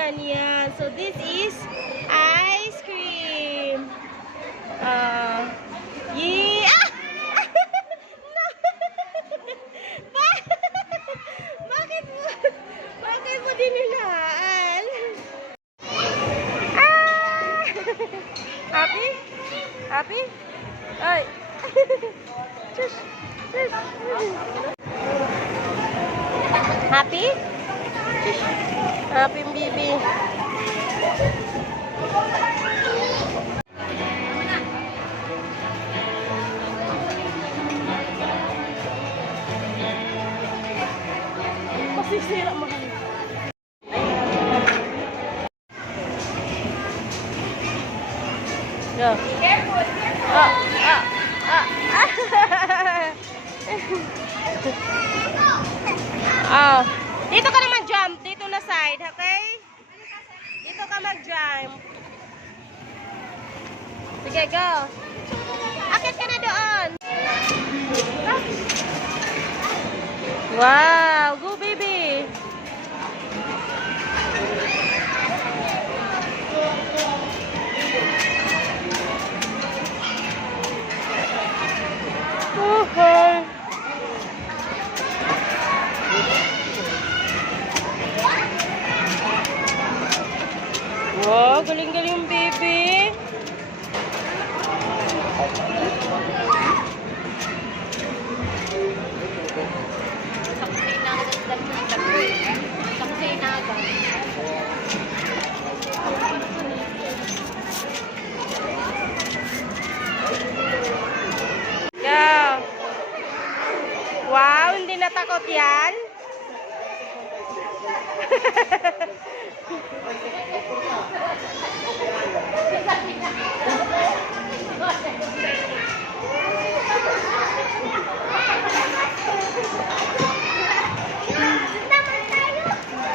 ganyan. So, this is ice cream. Yeah! No! Bakit mo dinilaan? Ah! Happy? Happy? Ay! Shush! Shush! Happy? Shush! Happy, baby. Masisira mo. Go. Careful, careful. Dito ka na mag-jump. Dito na side, okay? Dito ka mag-jump. Sige, go. Akit ka na doon. Wow, go baby. Okay. Wow, galing-galing baby. Yeah. Wow, hindi natakot yan.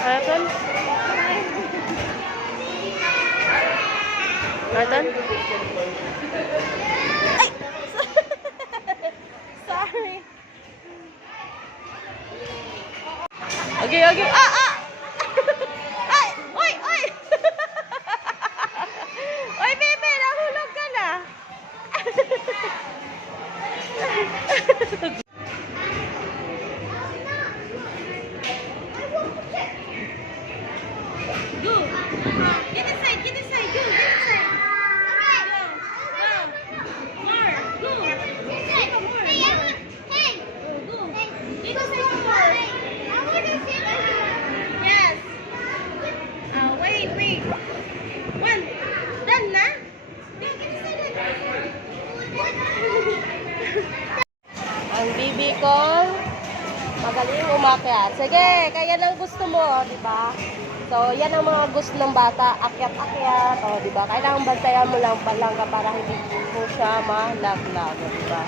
Ayan. Ayan. Ay! Sorry. Okay, okay. Ay! Oy! Oy! Oy, bebe! Nahulog ka na! Go! Get inside! Get inside! Go! Get inside! Go! More! Go! Dito, more! Hey! Go! Dito sa'yo, more! Yes! Wait! One! Done na? Go! Get inside! Ang bibi ko, magaling umakyat. Sige, kaya lang gusto mo, di ba? So, yan ang mga gusto ng bata, akyat-akyat, o, di ba? Kailangan bantayan mo lang palangga para hindi mo siya malaglag, di ba?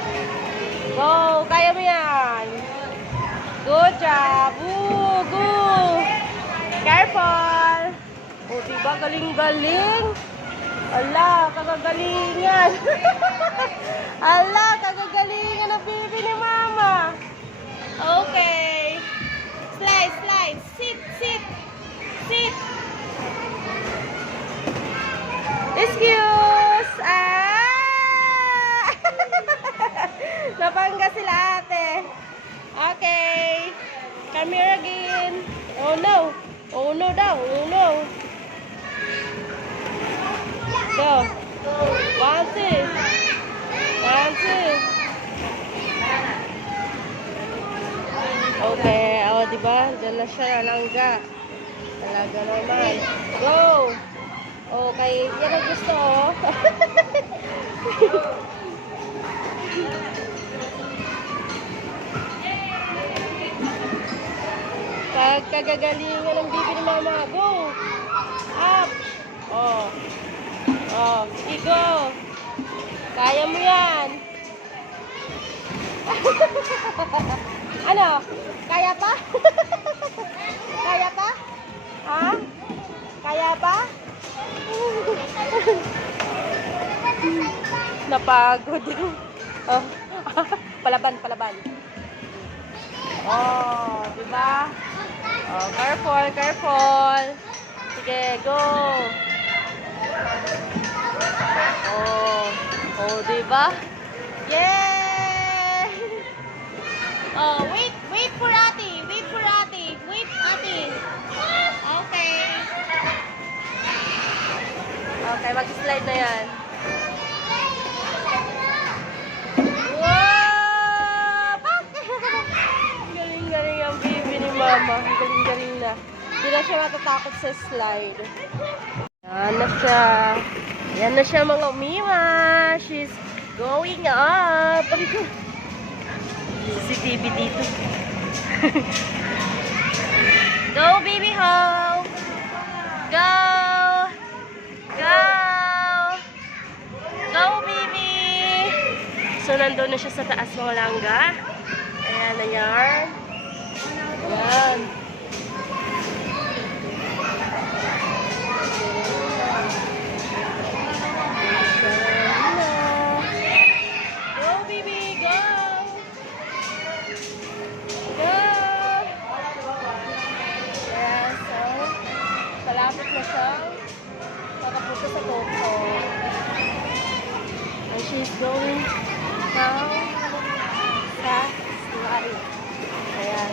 Go! Kaya mo yan! Good job! Woo! Go! Careful! O, di ba? Galing-galing! Ala, kagagalingan! Ala, kagagalingan ng bibi ni Mama! Okay! Slide! Sit! Excuse! Napangga sila ate. Okay. Come here again. Oh no. Oh no daw. Oh no. Go. 1, 2. Okay. Oh, diba? Diyan na siya nalangga. Talaga naman. Go. Okay, yan ang gusto, oh. Kagagalingan ng bibi ni Mama. Go! Up! Oh. Go! Kaya mo yan. Ano? Kaya pa? Kaya pa? Ha? Kaya pa? Napagod. Oh. Palaban. Oh, diba? Oh, careful. Sige, go! Oh, oh, diba? Yay! Oh, wait for Ate. Wait for Ate. Wait, Ate. Okay. Okay, mag-slide na yan. Wow! Galing-galing ang baby ni Mama. Galing-galing na. Hindi na siya matatakot sa slide. Yan na siya. Yan na siya mga Mima. She's going up. CCTV dito. Go, baby ho! Go! Go! Go, baby! So, nandun na siya sa taas mga langga. Ayan na yan. Ayan. Go, baby! Go! Go! Ayan, so, malapit na siya. Nakapunta sa Coco. And she's going now sa slide. Ayan.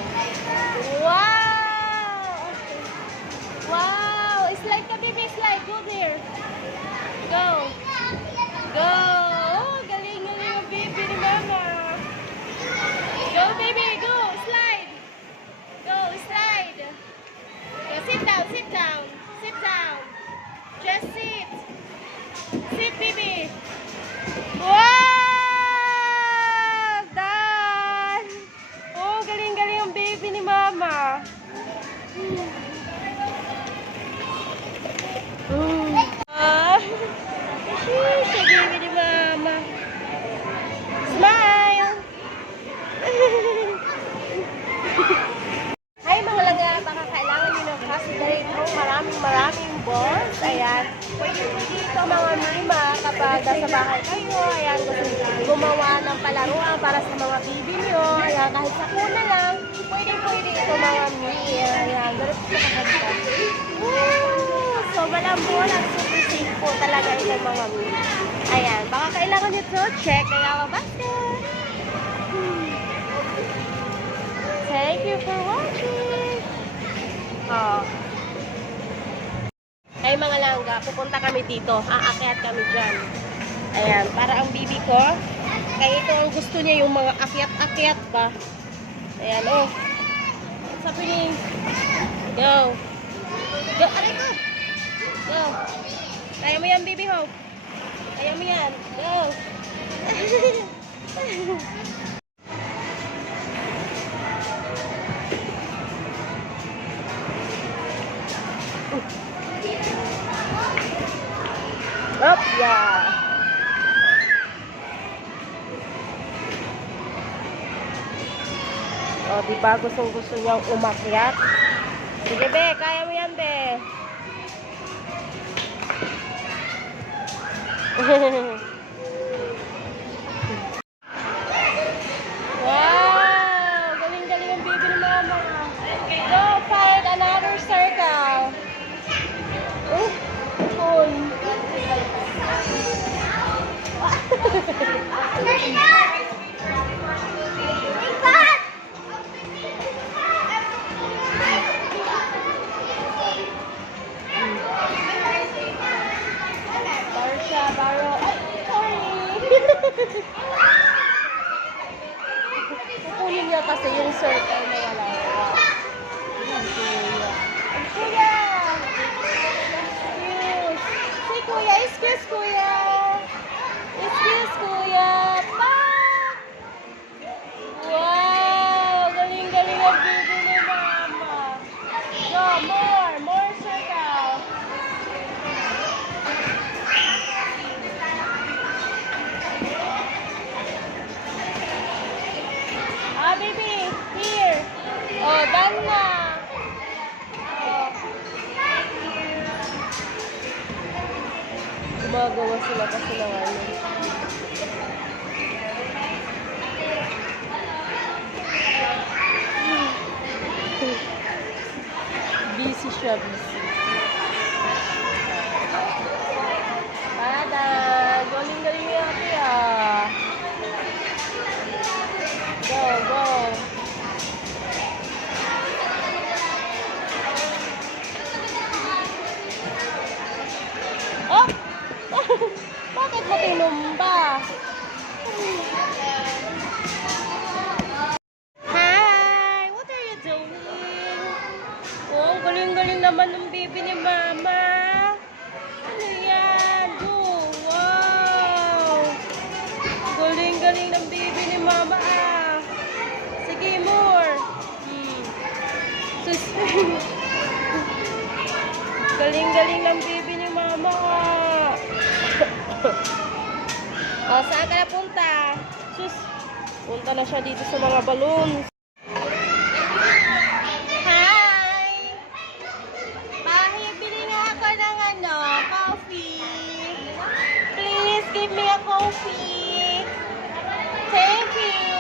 Wow! Wow! Slide ka, baby. Slide. Go there. Go. Go. Oh, galing-galing ang baby ni Mama. Go, baby. Go. Slide. Go. Slide. Go, sit down. Sit down. Sit down. Just sit. Sit, baby. Wow! Done! Oh, galing-galing ang baby ni Mama. Sheesh, ang baby ni Mama. Smile! Hi mga laga, baka kailangan nyo ng considerate mo maraming balls. Ayan. Pwede po dito mga Mima kapag nasa bahay kayo. Ayan, gusto gumawa ng palaruan para sa mga baby nyo. Ayan, kahit sa kuna lang. Pwede ito mga Mia. Ayan, ganito sa kaganda. Woo! So, malambol at super safe po talaga ito mga Mia. Ayan, baka kailangan nyo ito. Check kaya kabasket. Thank you for watching. Oh. Ay mga langga, pupunta kami dito. Aakyat kami dyan. Ayan, para ang bibi ko. Kaya ito ang gusto niya, yung mga akyat-akyat ba. Ayan, oh. What's happening? Go. Go, aray ko. Go. Kaya mo yan, bibi ho. Kaya mo yan. Go. Up, yeah. O, diba gusto niyang umakyat? Sige, be. Kaya mo yan, be. Wow! Galing-galing ang baby ni Mama. Go, find another circle. Oh, cool. Baro. Ay, sorry. Kukunin niya kasi yung circle na wala. Kuya! Excuse! Si Kuya! Excuse, Kuya! Excuse, Kuya! Pa! Wow! Galing-galing ang baby ni Mama. Go, more circle. Ah, baby, here. Oh, done na. Oh. Gumagawa sila kasi ng ano. Busy siya, busy. galing ng baby ni mama ah. Sige, more. Sus. Galing-galing ng baby ni mama ah. O, saan ka na punta? Sus. Punta na siya dito sa mga balloons. Hi! Bili nga ako ng coffee. Please give me a coffee. Thank you.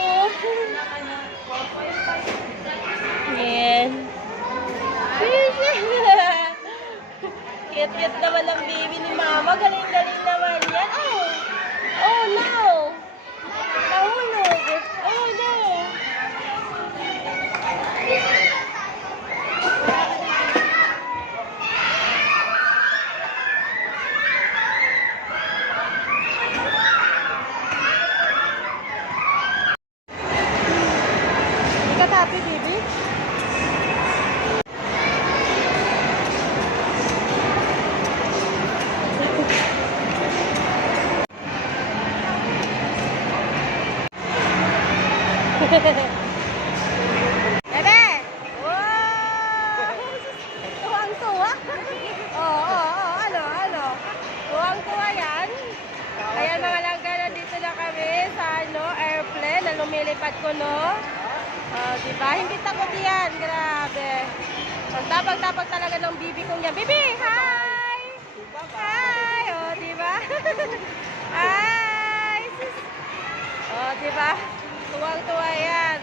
Yan. Cute-cute naman ang baby ni mama. Galing-galing naman yan. Oh! Oh no! Nahulog. Oh no! Ika happy, baby? Bebe! Wow! Tuwang-tuwa. Ano? Tuwang-tuwa yan. Ayan mga langga, nandito na kami sa airplane na lumilipad ko, no? Diba? Hindi takot yan. Grabe. Ang tapag-tapag talaga ng bibi kong yan. Bibi! Hi! Hi! Diba? Hi! Diba? Tuwang-tuwa yan.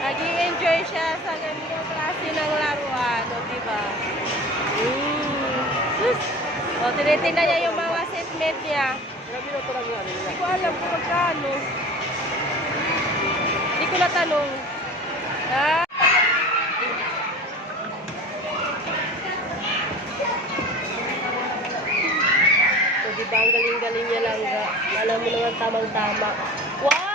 Nag-i-enjoy siya sa ganitong klase ng laruan. Diba? Sus! Tinitingnan niya yung mga seatmate niya. Hindi ko alam kung magkano. Hindi ko natanong. Diba? Ang galing-galing niya lang. Alam mo naman tamang-tama. Wow!